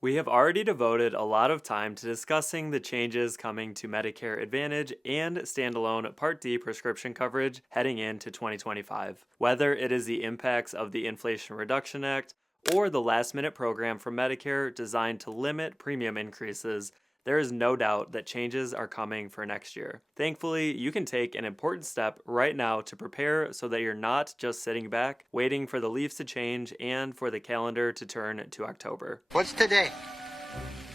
We have already devoted a lot of time to discussing the changes coming to Medicare Advantage and standalone Part D prescription coverage heading into 2025. Whether it is the impacts of the Inflation Reduction Act or the last minute program from Medicare designed to limit premium increases, there is no doubt that changes are coming for next year. Thankfully, you can take an important step right now to prepare so that you're not just sitting back, waiting for the leaves to change and for the calendar to turn to October. What's today?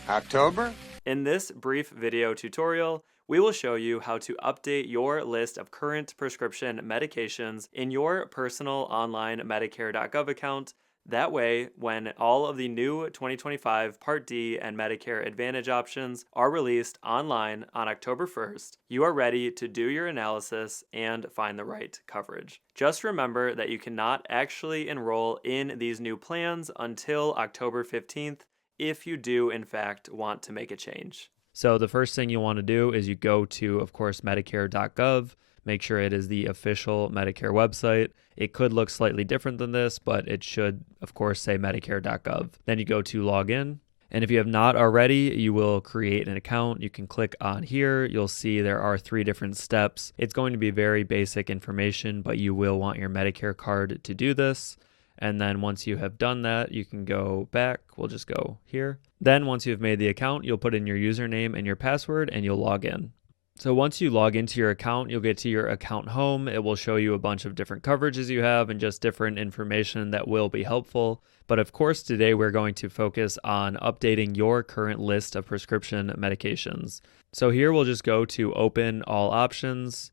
October? In this brief video tutorial, we will show you how to update your list of current prescription medications in your personal online Medicare.gov account. That way, when all of the new 2025 Part D and Medicare Advantage options are released online on October 1st, you are ready to do your analysis and find the right coverage. Just remember that you cannot actually enroll in these new plans until October 15th if you do, in fact, want to make a change. So the first thing you want to do is you go to, of course, Medicare.gov. Make sure it is the official Medicare website. It could look slightly different than this, but it should, of course, say Medicare.gov. Then you go to log in. And if you have not already, you will create an account. You can click on here. You'll see there are 3 different steps. It's going to be very basic information, but you will want your Medicare card to do this. And then once you have done that, you can go back. We'll just go here. Then once you've made the account, you'll put in your username and your password and you'll log in. So once you log into your account, you'll get to your account home. It will show you a bunch of different coverages you have and just different information that will be helpful. But of course, today we're going to focus on updating your current list of prescription medications. So here we'll just go to open all options.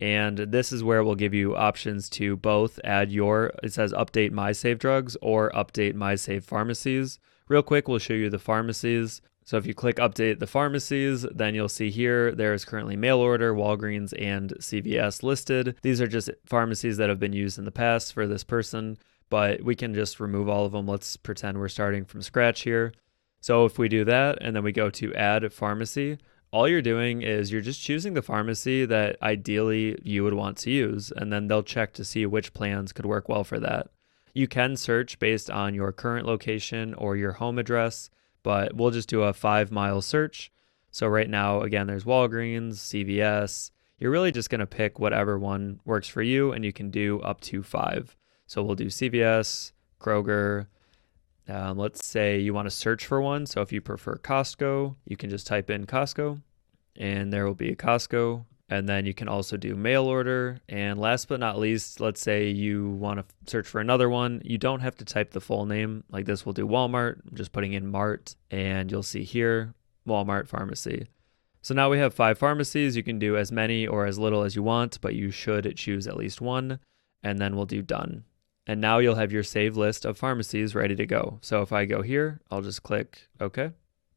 And this is where we'll give you options to both add it says update My Save Drugs or update My Save Pharmacies. Real quick, we'll show you the pharmacies. So if you click update the pharmacies, then you'll see here there is currently mail order, Walgreens, and CVS listed. These are just pharmacies that have been used in the past for this person, but we can just remove all of them. Let's pretend we're starting from scratch here. So if we do that and then we go to add pharmacy, all you're doing is you're just choosing the pharmacy that ideally you would want to use, and then they'll check to see which plans could work well for that. You can search based on your current location or your home address, but we'll just do a 5-mile search. So right now, again, there's Walgreens, CVS. You're really just going to pick whatever one works for you, and you can do up to 5. So we'll do CVS, Kroger. Let's say you want to search for one. So if you prefer Costco, you can just type in Costco, and there will be a Costco. And then you can also do mail order. And last but not least, let's say you want to search for another one. You don't have to type the full name. Like this, we'll do Walmart. I'm just putting in Mart, and you'll see here, Walmart Pharmacy. So now we have 5 pharmacies. You can do as many or as little as you want, but you should choose at least one. And then we'll do done. And now you'll have your saved list of pharmacies ready to go. So if I go here, I'll just click OK.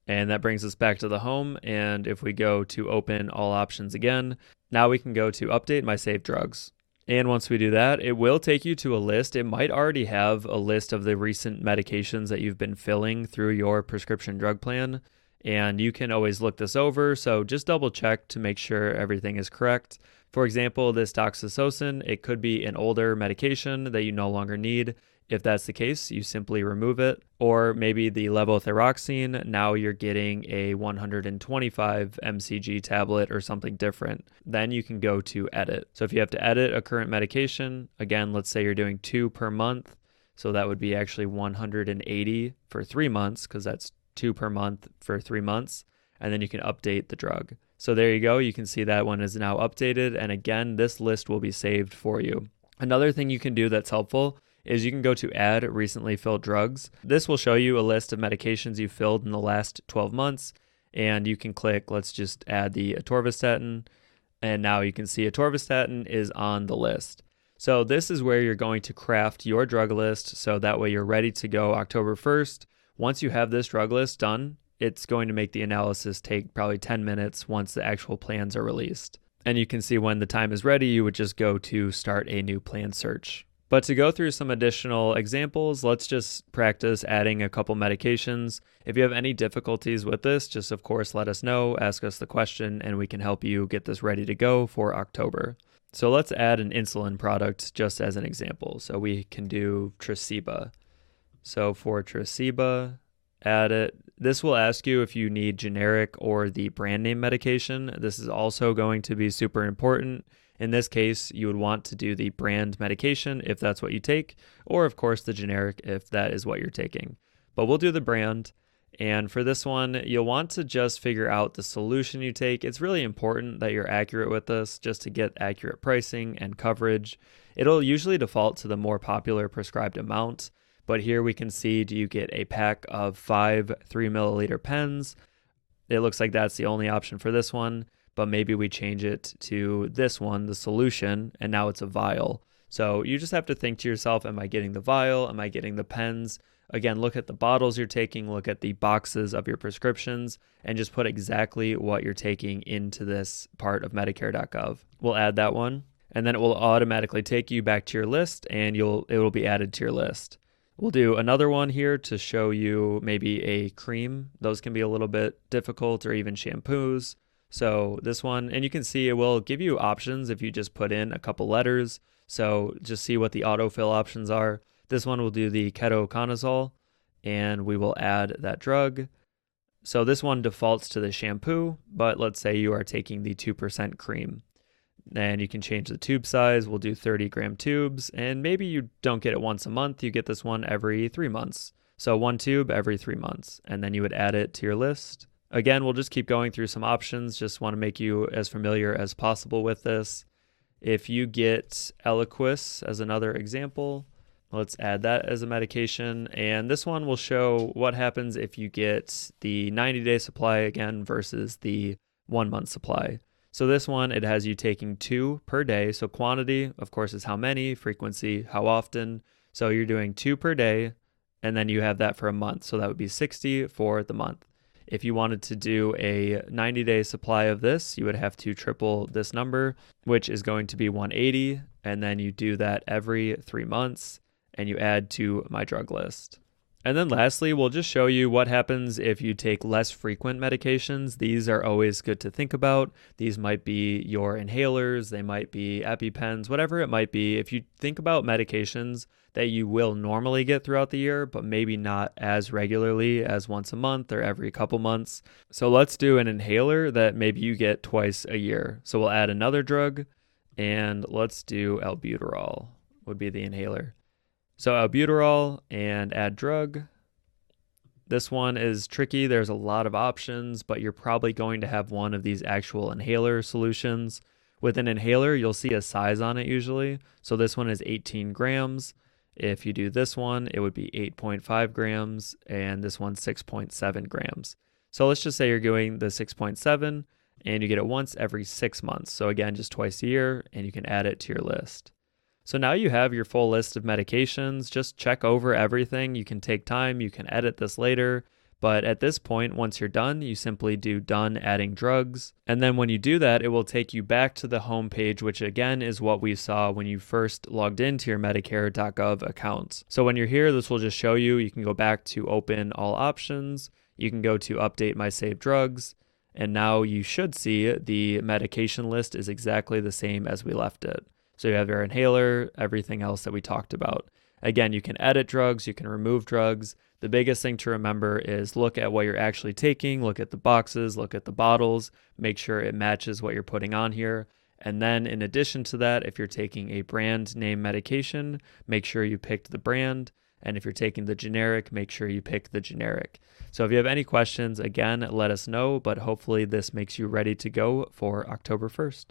And that brings us back to the home. And if we go to open all options again, now we can go to update my saved drugs. And once we do that, it will take you to a list. It might already have a list of the recent medications that you've been filling through your prescription drug plan. And you can always look this over. So just double check to make sure everything is correct. For example, this doxycycline, it could be an older medication that you no longer need. If that's the case, you simply remove it. Or maybe the levothyroxine, now you're getting a 125 mcg tablet or something different. Then you can go to edit. So if you have to edit a current medication, again, let's say you're doing 2 per month. So that would be actually 180 for 3 months, because that's 2 per month for 3 months. And then you can update the drug. So there you go. You can see that one is now updated. And again, this list will be saved for you. Another thing you can do that's helpful is you can go to add recently filled drugs. This will show you a list of medications you filled in the last 12 months. And you can click, let's just add the atorvastatin. And now you can see atorvastatin is on the list. So this is where you're going to craft your drug list. So that way you're ready to go October 1st. Once you have this drug list done, it's going to make the analysis take probably 10 minutes once the actual plans are released. And you can see when the time is ready, you would just go to start a new plan search. But to go through some additional examples, let's just practice adding a couple medications. If you have any difficulties with this, just of course let us know, ask us the question, and we can help you get this ready to go for October. So let's add an insulin product just as an example. So we can do Tresiba. So for Tresiba, add it. This will ask you if you need generic or the brand name medication. This is also going to be super important. In this case, you would want to do the brand medication if that's what you take, or of course the generic if that is what you're taking. But we'll do the brand. And for this one, you'll want to just figure out the solution you take. It's really important that you're accurate with this just to get accurate pricing and coverage. It'll usually default to the more popular prescribed amount, but here we can see, do you get a pack of 5 3 milliliter pens? It looks like that's the only option for this one, but maybe we change it to this one, the solution, and now it's a vial. So you just have to think to yourself, am I getting the vial? Am I getting the pens? Again, look at the bottles you're taking, look at the boxes of your prescriptions, and just put exactly what you're taking into this part of Medicare.gov. We'll add that one, and then it will automatically take you back to your list, and it will be added to your list. We'll do another one here to show you maybe a cream. Those can be a little bit difficult, or even shampoos. So this one, and you can see it will give you options if you just put in a couple letters. So just see what the autofill options are. This one will do the ketoconazole, and we will add that drug. So this one defaults to the shampoo, but let's say you are taking the 2% cream. And you can change the tube size. We'll do 30-gram tubes, and maybe you don't get it once a month. You get this one every 3 months. So 1 tube every 3 months, and then you would add it to your list. Again, we'll just keep going through some options. Just want to make you as familiar as possible with this. If you get Eliquis as another example, let's add that as a medication. And this one will show what happens if you get the 90-day supply again versus the 1 month supply. So this one, it has you taking 2 per day. So quantity, of course, is how many, frequency, how often. So you're doing 2 per day, and then you have that for a month. So that would be 60 for the month. If you wanted to do a 90-day supply of this, you would have to triple this number, which is going to be 180. And then you do that every 3 months, and you add to my drug list. And then lastly, we'll just show you what happens if you take less frequent medications. These are always good to think about. These might be your inhalers, they might be EpiPens, whatever it might be. If you think about medications that you will normally get throughout the year, but maybe not as regularly as once a month or every couple months. So let's do an inhaler that maybe you get twice a year. So we'll add another drug, and let's do albuterol would be the inhaler. So albuterol and add drug. This one is tricky. There's a lot of options, but you're probably going to have one of these actual inhaler solutions. With an inhaler, you'll see a size on it usually. So this one is 18 grams. If you do this one, it would be 8.5 grams, and this one's 6.7 grams. So let's just say you're doing the 6.7, and you get it once every 6 months. So again, just twice a year, and you can add it to your list. So now you have your full list of medications. Just check over everything. You can take time, you can edit this later, but at this point, once you're done, you simply do done adding drugs. And then when you do that, it will take you back to the home page, which again is what we saw when you first logged into your Medicare.gov account. So when you're here, this will just show you, you can go back to open all options. You can go to update my saved drugs. And now you should see the medication list is exactly the same as we left it. So you have your inhaler, everything else that we talked about. Again, you can edit drugs, you can remove drugs. The biggest thing to remember is look at what you're actually taking, look at the boxes, look at the bottles, make sure it matches what you're putting on here. And then in addition to that, if you're taking a brand name medication, make sure you picked the brand. And if you're taking the generic, make sure you pick the generic. So if you have any questions, again, let us know, but hopefully this makes you ready to go for October 1st.